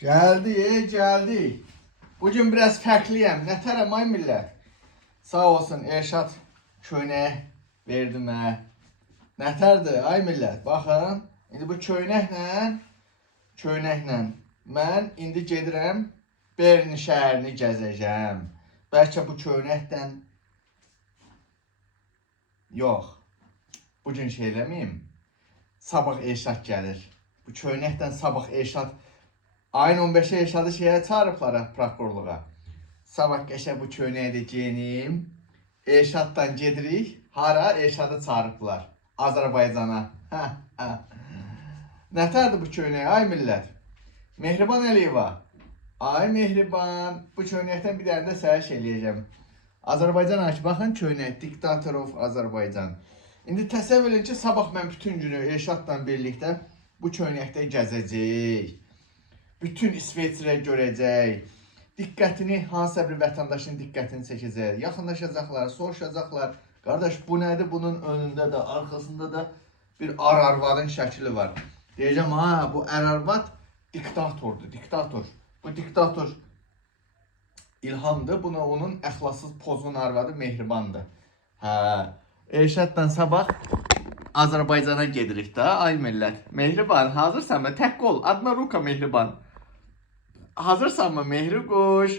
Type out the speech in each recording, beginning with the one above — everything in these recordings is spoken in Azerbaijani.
Geldi. Bugün biraz fərqliyəm. Nətərəm ay millət. Sağ olsun Elşad köynək verdi mənə. Nətərdir ay millət. Baxın, indi bu köynəklə mən indi gedirəm Bern şəhərini gəzəcəm. Bəlkə bu köynəkdən yox. Bugün şey eləməyim. Sabah Elşad gəlir. Bu köynəkdən sabah Elşad ayın 15'e Elşadı şeye çağırıblar prokurorluğa. Sabah qəşəng bu köynəyi də geyinim. Elşaddan gedirik. Hara? Elşadı çağırıblar. Azərbaycana. Nətərdir bu köynək ay millət? Mehriban Əliyeva. Ay Mehriban. Bu köynəkdən bir dənə də səhəş eləyəcəm. Azərbaycan aç. Baxın köynək. Diktatorov Azərbaycan. İndi təsəvvür edin ki, sabah mən bütün günü Elşadla birlikdə bu köynəkdə gəzəcək. Bütün İsveçrə görəcək. Diqqətini, hansısa bir vətəndaşın diqqətini çəkəcək. Yaxınlaşacaqlar, soruşacaqlar. Qardaş, bu nədir? Bunun önündə də, arxasında da bir ararvadın şəkli var. Deyəcəm, ha, bu ararvad diktatordur, diktator. Bu diktator İlhamdır. Buna onun əxlasız pozun arvadı Mehribandır. Hə, Elşadla sabah Azərbaycana gedirik də, ay millət. Mehriban, hazırsan mı? Tək ol, adına Ruka Mehriban. Hazırsan mı Mehri Quş?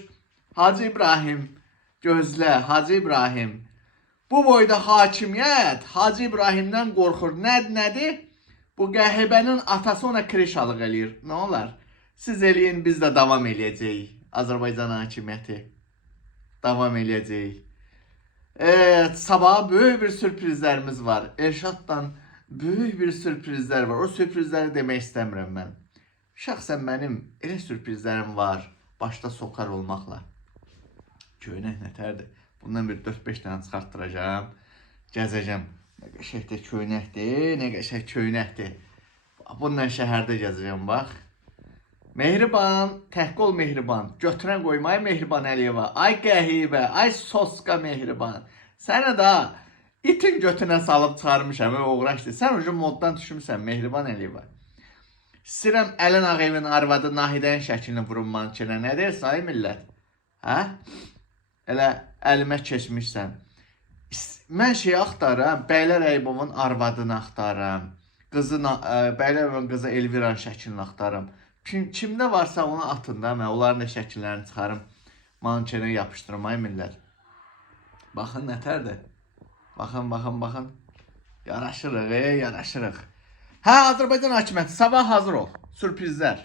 Hacı İbrahim, gözlə, Hacı İbrahim. Bu boyda hakimiyyət Hacı İbrahimdən qorxur. Nədir? Bu qəhibənin atası ona kreşalıq eləyir. Nə olar? Siz eləyin, biz də davam eləyəcəyik. Azərbaycan hakimiyyəti. Davam eləyəcəyik. Evet, sabaha böyük bir sürprizlərimiz var. Elşaddan böyük bir sürprizlər var. O sürprizləri demək istəmirəm mən. Şəxsən mənim elə sürprizlərim var. Başda sokar olmaqla. Köynək nətərdir? Bundan bir 4-5 dənə çıxarttıracağım. Gəzəcəm. Nə qəşək də köynəkdir, nə qəşək köynəkdir. Bununla şəhərdə gəzəcəm, bax. Mehriban, təhqi ol Mehriban. Götürən qoymay Mehriban Əliyeva. Ay qəhibə, ay soska Mehriban. Sənə da itin götünə salıb çıxarmışam, uğraşdı. Sən ucu moddan düşmüsən Mehriban Əliyeva. İstəyirəm Əlin Ağayevin arvadı Nahidənin şəklini vurun mankinə. Nə deyirsən ay millət? Hə? Elə əlimə keçmişsən. Mən şey axtarıram, Bəylər Əybovun arvadını axtarıram. Bəylər Əybovun qızı Elviran şəklini axtarıram. Kimdə varsa onu atın da, mən onların da şəkillərini çıxarım. Mankinə yapışdırım ay millət. Baxın nətərdir? Baxın. Yaraşırıq, yaraşırıq. Hə, Azərbaycan hakimiyyəti, sabah hazır ol. Sürprizlər.